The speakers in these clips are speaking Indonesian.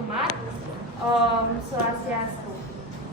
umat. Om Swastiastu.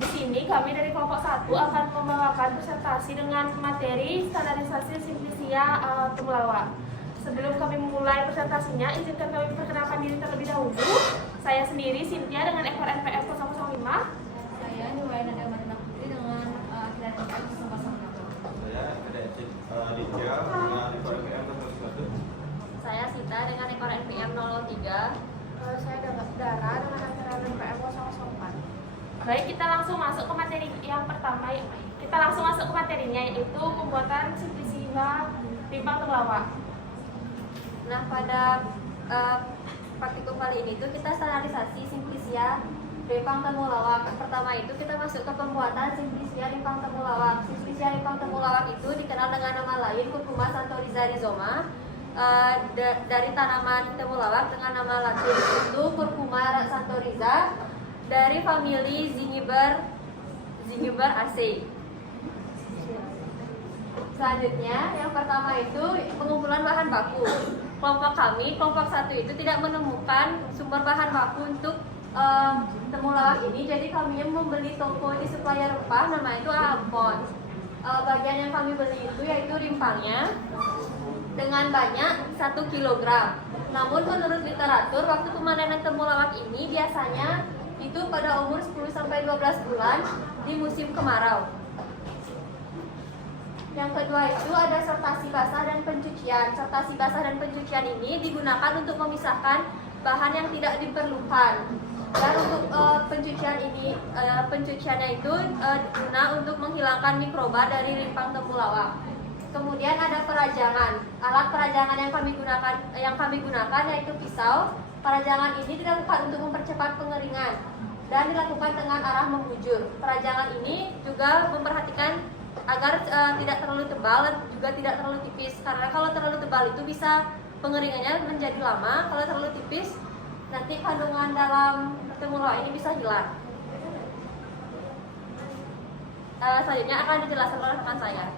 Di sini kami dari kelompok 1 akan membawakan presentasi dengan materi standarisasi simplisia temulawak. Sebelum kami memulai presentasinya, izinkan kami perkenalkan diri terlebih dahulu. Saya sendiri Cynthia dengan ekor NPM 005. Saya Nuwaina Marina Putri dengan akhiran NPM 006. Saya ada Aditya dengan ekor NPM 001. Saya Sita dengan ekor NPM 003. Saya Dara dengan akhiran NPM 004. Baik, kita langsung masuk ke materi yang pertama. Kita langsung masuk ke materinya, yaitu pembuatan simplisia rimpang temulawak. Nah, pada praktikum kali ini kita standarisasi simplisia rimpang temulawak. Yang pertama itu kita masuk ke pembuatan simplisia rimpang temulawak. Simplisia rimpang temulawak itu dikenal dengan nama lain Curcuma santoriza rhizoma, dari tanaman temulawak dengan nama latin itu Curcuma santoriza, dari famili Zingiber Selanjutnya, yang pertama itu pengumpulan bahan baku. Kelompok kami, kelompok 1 itu tidak menemukan sumber bahan baku untuk temulawak ini, jadi kami membeli toko di supplier rempah, nama itu Ampon. Bagian yang kami beli itu yaitu rimpangnya dengan banyak 1 kg. Namun menurut literatur, waktu pemanenan temulawak ini biasanya itu pada umur 10-12 bulan di musim kemarau. Yang kedua itu ada sortasi basah dan pencucian. Sortasi basah dan pencucian ini digunakan untuk memisahkan bahan yang tidak diperlukan. Dan untuk pencuciannya itu guna untuk menghilangkan mikroba dari rimpang temulawak. Kemudian ada perajangan. Alat perajangan yang kami gunakan yaitu pisau. Perajangan ini dilakukan untuk mempercepat pengeringan dan dilakukan dengan arah membujur. Perajangan ini juga memperhatikan agar tidak terlalu tebal dan juga tidak terlalu tipis, karena kalau terlalu tebal itu bisa pengeringannya menjadi lama. Kalau terlalu tipis nanti kandungan dalam temulawak ini bisa hilang. Selanjutnya akan dijelaskan oleh rekan saya.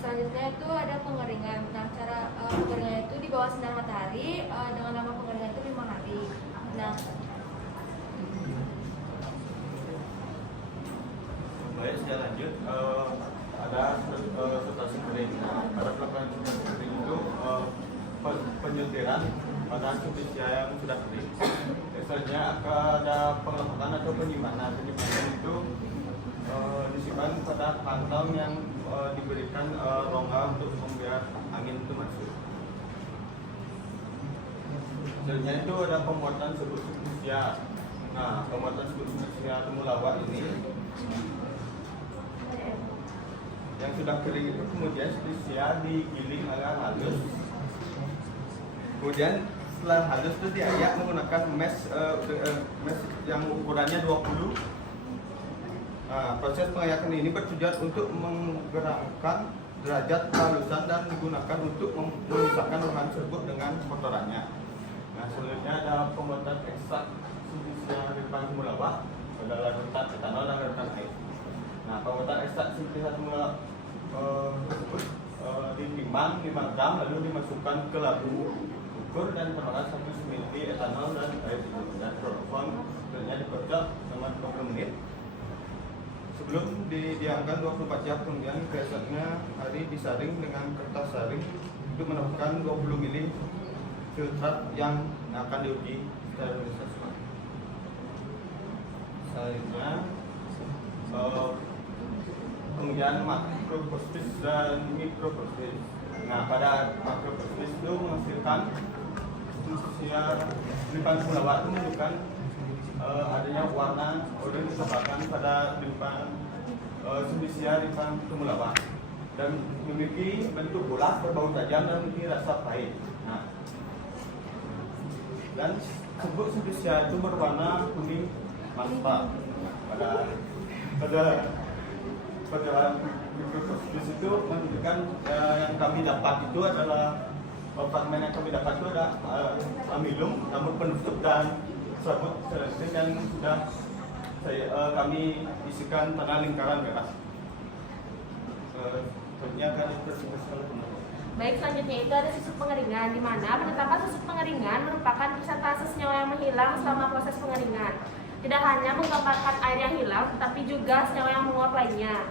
Selanjutnya itu ada pengeringan. Nah, cara pengeringan itu di bawah sinar matahari dengan nama pengeringan itu 5 hari. Nah, Baik, saya lanjut. Ada sortasi kering. Pada pelakuan sortasi kering itu penyutiran pada simplisia yang sudah kering. Biasanya akan ada pengelompokan atau penyimpanan. Penyimpanan itu disimpan pada kantong yang diberikan rongga untuk membiarkan angin itu masuk. Selanjutnya itu ada pembuatan sebut simplisia. Nah, pembuatan sebut simplisia temulawak ini yang sudah kering itu kemudian simplisia digiling agar halus. Kemudian setelah halus itu diayak menggunakan mesh yang ukurannya 20. Proses pengayakan ini bertujuan untuk menggerakkan derajat kehalusan dan digunakan untuk memisahkan bahan tersebut dengan kotorannya. Nah, selanjutnya ada pembuatan ekstrak simplisia rimpang temulawak pada larutan etanol dan larutan air. Nah, pembuatan ekstrak simplisia temulawak tersebut ditimbang 5 gram lalu dimasukkan ke labu ukur dan ditambahkan 1 ml etanol dan air dan kloroform, selanjutnya dikocok selama 20 menit. Sebelum didiamkan 24 jam, kemudian keesokannya hari disaring dengan kertas saring untuk mendapatkan 20 ml filtrat yang akan diuji sterilisasi. Selanjutnya kemudian makroproses dan mikroproses. Nah, pada makroproses itu menghasilkan simplisia rimpang temulawak itu menunjukkan adanya warna oranye disebabkan pada rimpang simplisia rimpang temulawak dan memiliki bentuk bulat, berbau tajam dan memiliki rasa pahit. Nah, dan sebut simplisia itu berwarna kuning manta. Pada mikroproses itu menunjukkan yang kami dapat itu adalah fragmen yang kami dapat itu ada amilum, namun penutup dan serabut selesai dan sudah kami isikan tanah lingkaran merah. Tentunya akan dipresentasikan oleh penulis. Baik, selanjutnya itu ada susut pengeringan, di mana penetapan susut pengeringan merupakan persentase senyawa yang menghilang selama proses pengeringan. Tidak hanya menggambarkan air yang hilang, tetapi juga senyawa yang menguap lainnya.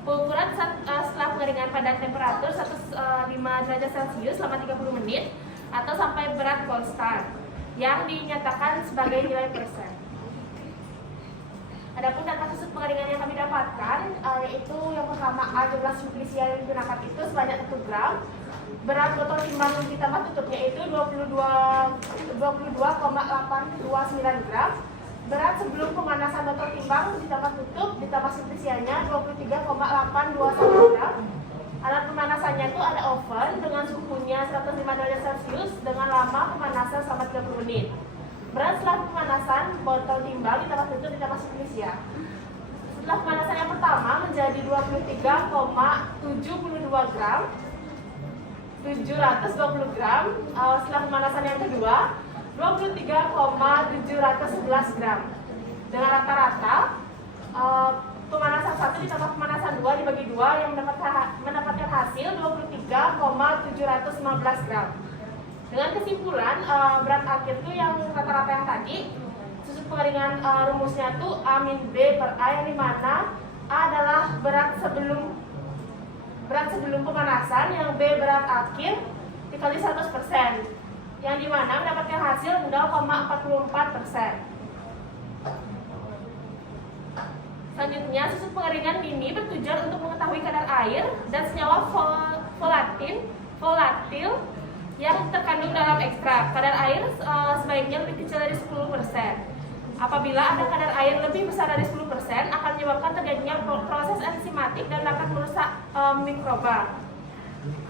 Pengukuran setelah pengeringan pada temperatur 105 derajat Celcius selama 30 menit atau sampai berat konstan yang dinyatakan sebagai nilai persen. Adapun data susut pengeringan yang kami dapatkan yaitu yang pertama A jumlah simplisia yang digunakan itu sebanyak 1 gram. Berat botol timbang ditambah tutupnya itu 22,829 gram. Berat sebelum pemanasan botol timbang ditambah tutup ditambah simplisianya 23,821 gram. Alat pemanasannya itu ada oven dengan suhunya 105 derajat Celcius dengan lama pemanasan selama 30 menit. Berat setelah pemanasan botol timbang ditambah tutup ditambah simplisia. Setelah pemanasan yang pertama menjadi 23,72 gram 720 gram. Setelah pemanasan yang kedua 23,711 gram. Dengan rata-rata pemanasan 1 ditambah pemanasan 2 dibagi 2 yang mendapatkan hasil 23,715 gram. Dengan kesimpulan berat akhir tuh yang rata-rata yang tadi, susut pengeringan rumusnya tuh A min B per A, yang dimana A adalah berat sebelum pemanasan, yang B berat akhir dikali 100%, yang dimana mendapatkan hasil 0,44%. Selanjutnya, susut pengeringan ini bertujuan untuk mengetahui kadar air dan senyawa volatil yang terkandung dalam ekstrak. Kadar air sebaiknya lebih kecil dari 10%. Apabila ada kadar air lebih besar dari 10%, akan menyebabkan terjadinya proses enzimatik dan dapat merusak mikroba.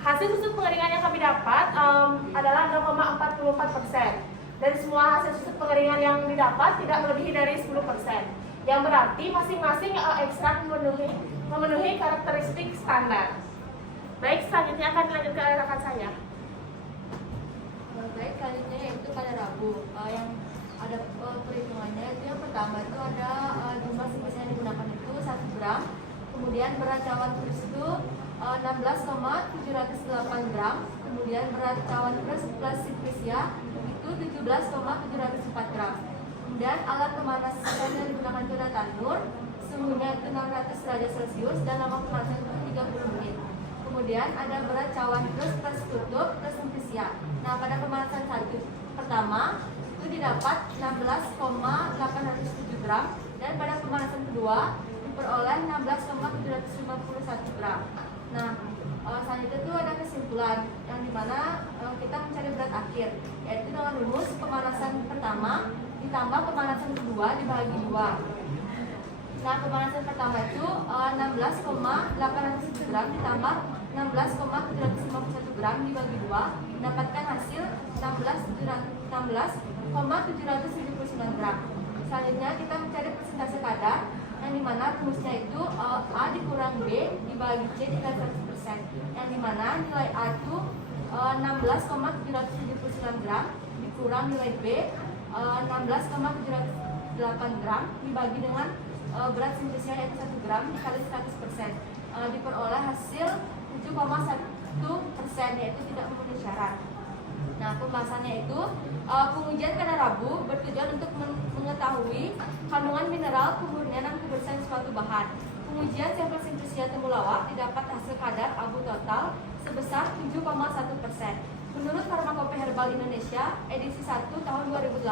Hasil susut pengeringan yang kami dapat adalah 0,44%. Dari semua hasil susut pengeringan yang didapat tidak melebihi dari 10%. Yang berarti masing-masing ekstrak memenuhi karakteristik standar. Baik, selanjutnya akan dilanjutkan oleh rekan saya. Baik, selanjutnya yaitu kadar abu yang ada perhitungannya. Itu yang pertama itu ada jumlah simplisia yang digunakan itu 1 gram. Kemudian berat cawan terus itu 16,708 gram. Kemudian berat cawan terus plus simplisia itu 17,704 gram. Kemudian alat pemanasan yang digunakan itu ada tanur, suhunya itu 600 derajat Celcius dan lama pemanasan itu 30 menit. Kemudian ada berat cawan plus tutup plus simplisia. Nah, pada pemanasan pertama itu didapat 16,807 gram dan pada pemanasan kedua diperoleh 16,751 gram. Nah, selanjutnya itu ada kesimpulan yang dimana kita mencari berat akhir, yaitu dengan rumus pemanasan pertama ditambah pemanasan kedua dibagi 2. Nah, pemanasan pertama itu 16,807 gram ditambah 16,751 gram dibagi 2 mendapatkan hasil 16,779 gram. Selanjutnya kita mencari persentase kadar yang dimana rumusnya itu A dikurang B dibagi C dikali 100%, yang dimana nilai A itu 16,779 gram dikurang nilai B 16,708 gram dibagi dengan berat simplisia yaitu 1 gram dikali 100%, diperoleh hasil 7,1%, yaitu tidak memenuhi syarat. Nah, pembahasannya itu pengujian kadar abu bertujuan untuk mengetahui kandungan mineral, kemurnian dan kebersihan suatu bahan. Pengujian sampel simplisia temulawak didapat hasil kadar abu total sebesar 7,1%. Menurut Farmakope Herbal Indonesia edisi 1 tahun 2008,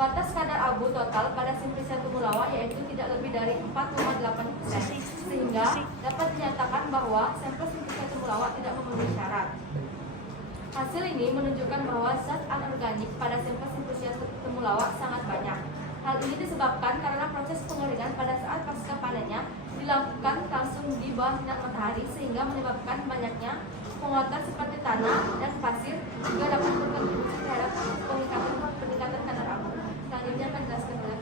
batas kadar abu total pada simplisia temulawak yaitu tidak lebih dari 4,8%, sehingga dapat dinyatakan bahwa sampel simplisia temulawak tidak memenuhi syarat. Hasil ini menunjukkan bahwa zat anorganik pada sampel simplisia temulawak sangat banyak. Hal ini disebabkan karena proses pengeringan pada saat pasca panennya dilakukan langsung di bawah sinar matahari, sehingga menyebabkan banyaknya penguatan seperti tanah dan pasir juga dapat berkontribusi terhadap peningkatan kadar abu. Selanjutnya akan dijelaskan oleh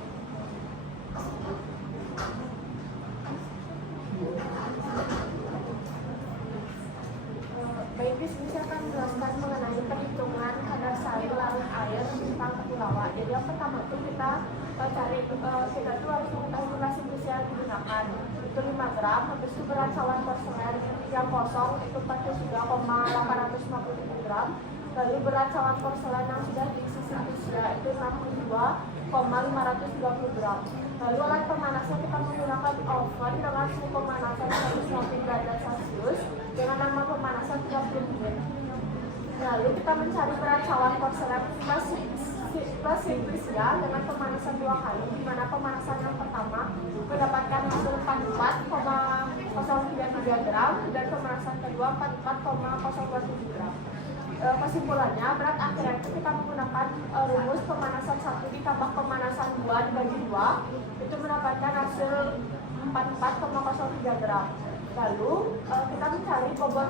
Baik, di sini saya akan menjelaskan mengenai perhitungan kadar salin larut air tentang temulawak. Jadi yang pertama itu kita tuh harus mengetahui jumlah simplisia yang digunakan. Itu 5 gram, habis itu berat cawan porsemen yang kosong itu 43,857 gram. Lalu berat cawan porselen yang sudah diisi simplisia itu 62,530 gram. Lalu alat pemanasnya kita menggunakan oven dengan suhu pemanasan 150 derajat Celcius dengan lama pemanasan 30 menit. Lalu kita mencari berat cawan porselen plus simplisia dengan pemanasan 2 kali, di mana pemanasan yang pertama mendapatkan hasil 44,033 gram dan pemanasan kedua 44,027 gram. Kesimpulannya, berat akhirnya itu kita menggunakan rumus pemanasan 1 ditambah pemanasan 2 dibagi 2 itu mendapatkan hasil 44,03 gram. Lalu kita mencari bobot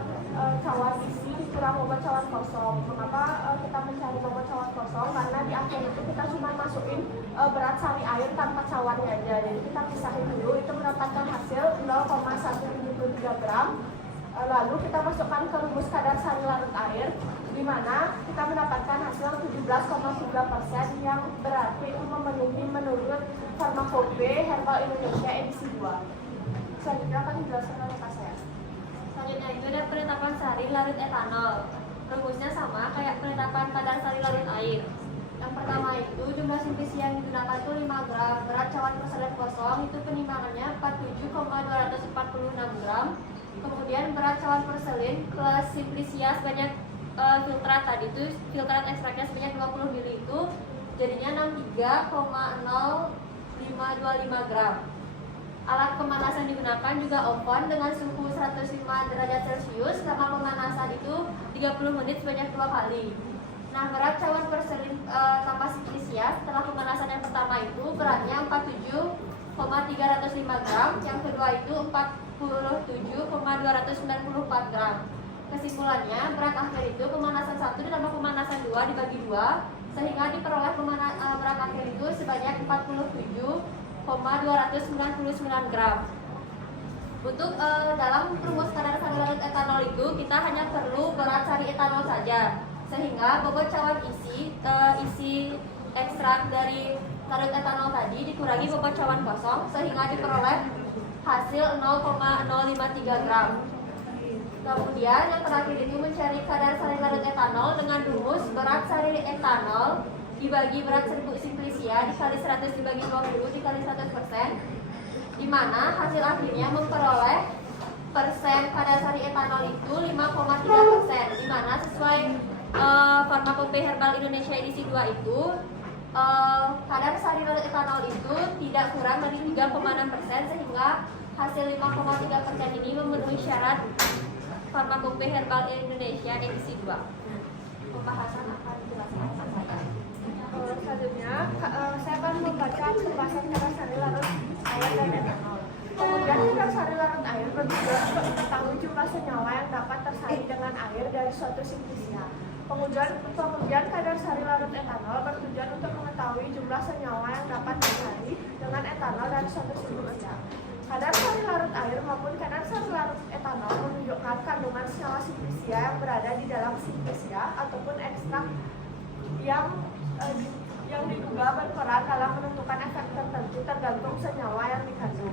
cawan isi dikurang bobot cawan kosong. Mengapa kita mencari bobot cawan kosong? Karena di akhir itu kita cuma masukin berat sari air tanpa cawannya aja. Jadi kita pisahin dulu, itu mendapatkan hasil 0,173 gram. Lalu kita masukkan ke rumus kadar sari larut air, di mana kita mendapatkan hasil 17,3% yang berarti itu memenuhi menurut Farmakope Herbal Indonesia edisi 2. Selanjutnya akan dijelaskan oleh Kak saya. Selanjutnya itu ada penetapan sari larut etanol. Rumusnya sama kayak penetapan kadar sari larut air. Yang pertama itu jumlah simplisia yang digunakan itu 5 gram. Berat cawan porselen kosong itu penimbangannya 47,246 gram. Kemudian berat cawan porselen plus simplisia sebanyak filtrat tadi itu filtrat ekstraknya sebanyak 20 ml itu jadinya 63,0525 gram. Alat pemanasan digunakan juga oven dengan suhu 105 derajat Celcius selama pemanasan itu 30 menit sebanyak 2 kali. Nah, berat cawan porselen tanpa simplisia setelah pemanasan yang pertama itu beratnya 47,305 gram, yang kedua itu 47,294 gram. Kesimpulannya, berat akhir itu pemanasan 1 ditambah pemanasan 2 dibagi 2 sehingga diperoleh berat akhir itu sebanyak 47,299 gram. Untuk dalam rumus kadar sari larut etanol itu kita hanya perlu berat sari etanol saja, sehingga bobot cawan isi ekstrak dari larut etanol tadi dikurangi bobot cawan kosong sehingga diperoleh hasil 0,053 gram. Kemudian yang terakhir itu mencari kadar sari larut etanol dengan rumus berat sari etanol dibagi berat serbuk simplisia dikali 100 dibagi 20 dikali 100%, di mana hasil akhirnya memperoleh persen kadar sari etanol itu 5,3%, di mana sesuai Farmakope Herbal Indonesia edisi 2 itu kadar sari larut etanol itu tidak kurang dari 3,6%, sehingga hasil 5,3% ini memenuhi syarat Farmakope Herbal Indonesia edisi 2. Pembahasan akan dijelaskan saya. Selanjutnya, saya akan membaca pembahasan kadar sari larut air dan etanol. Kemudian kadar sari larut air bertujuan untuk mengetahui jumlah senyawa yang dapat tersaring dengan air dari suatu simplisia. Kemudian kadar sari larut etanol bertujuan untuk mengetahui jumlah senyawa yang dapat tersaring dengan etanol dari suatu simplisia. Kadar sari larut air maupun kadar sari larut etanol menunjukkan kandungan senyawa simplisia yang berada di dalam simplisia ataupun ekstrak yang diduga berperan dalam menentukan efek tertentu tergantung senyawa yang dikandung.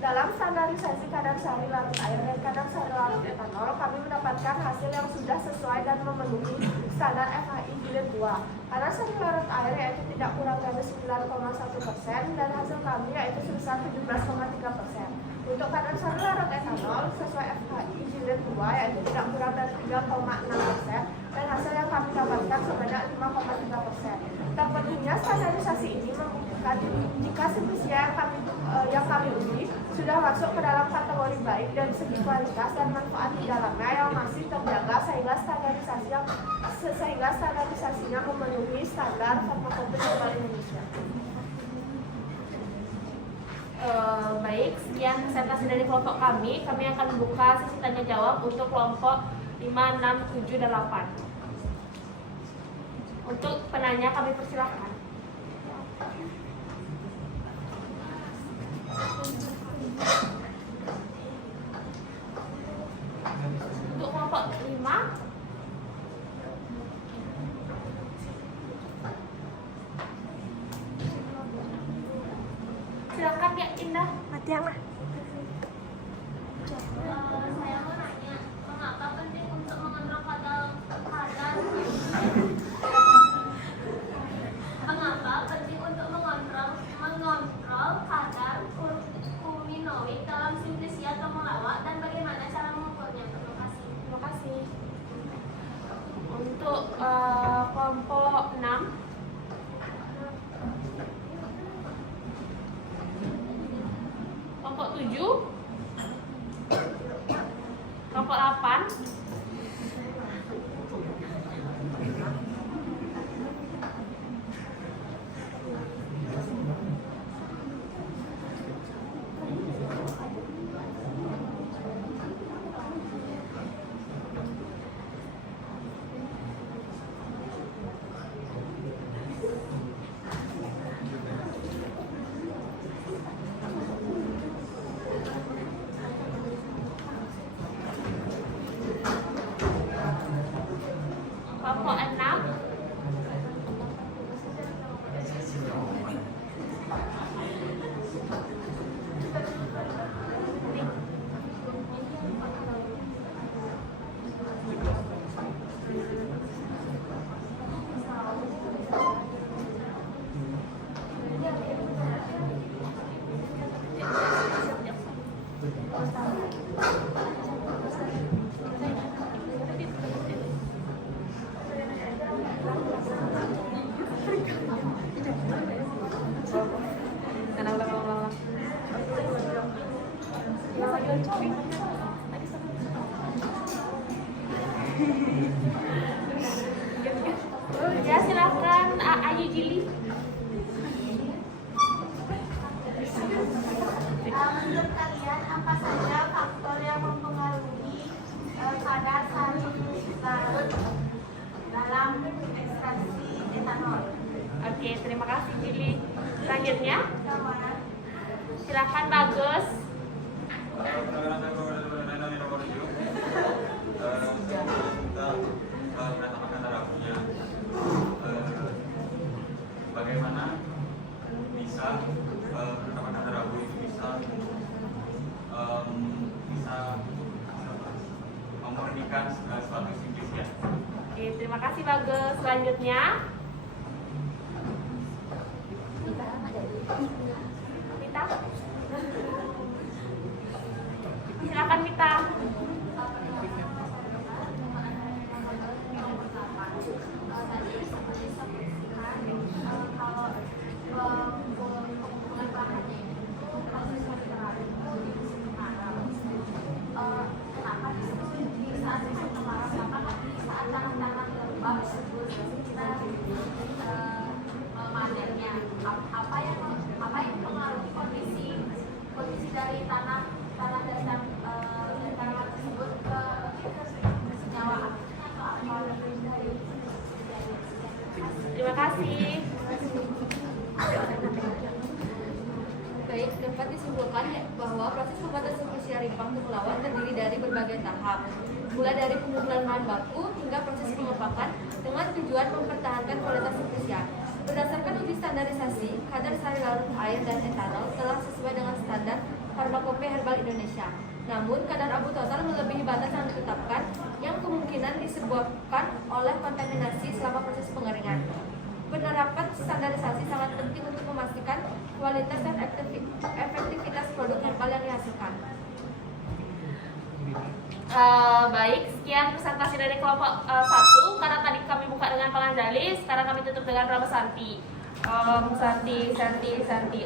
Dalam standarisasi kadar sari larut air dan kadar sari larut etanol, kami mendapatkan hasil yang sudah sesuai dan memenuhi standar FHI jilid 2. Kadar sari larut air yaitu tidak kurang dari 9,1% dan hasil kami yaitu sebesar 17,3%. Untuk kadar sari larut etanol sesuai FHI jilid 2 yaitu tidak kurang dari 3,6% dan hasil yang kami dapatkan sebanyak 5,3%. Terpenuhinya standarisasi ini membuktikan jika simplisia yang kami uji sudah masuk ke dalam kategori baik dari segi kualitas dan manfaat di dalamnya yang masih terjaga sehingga standarisasinya memenuhi standar Farmakope Herbal Indonesia. Baik, sekian presentasi dari kelompok kami. Kami akan membuka sesi tanya jawab untuk kelompok 5, 6, 7, dan 8. Untuk penanya kami persilahkan. Untuk kelompok 5, silakan ya Indah. Mati yang mah. Kelompok 8. Kelompok 6. Ya, silakan Ayu Jili. Menurut kalian apa saja faktor yang mempengaruhi kadar sari larut dalam ekstraksi etanol? Oke, terima kasih Jili. Selanjutnya, silakan Bagus. Penanganan fenomena nomor 7 kita menetapkan kadar abunya. Bagaimana bisa penetapan kadar abu itu bisa memurnikan suatu simplifian. Oke, terima kasih Bagus. Selanjutnya, Mita. Silakan Mita. Apa yang mempengaruhi kondisi dari tanah dan tanaman tersebut ke senyawa atau alkohol dari. Terima kasih. Baik, dapat disimpulkan bahwa proses pembuatan simplisia rimpang temulawak terdiri dari berbagai tahap, mulai dari pengumpulan bahan baku hingga proses pengepakan dengan tujuan mempertahankan kualitas simplisia. Berdasarkan uji standarisasi, kadar sari larut air dan etanol telah sesuai dengan standar Farmakope Herbal Indonesia. Namun, kadar abu total melebihi batas yang ditetapkan yang kemungkinan disebabkan oleh kontaminasi selama proses pengeringan. Penerapan standarisasi sangat penting untuk memastikan kualitas dan efektivitas produk herbal yang dihasilkan. Baik, sekian presentasi dari kelompok 1. Karena tadi kami buka dengan pengandalis, sekarang kami tutup dengan Rama Santi. Santi.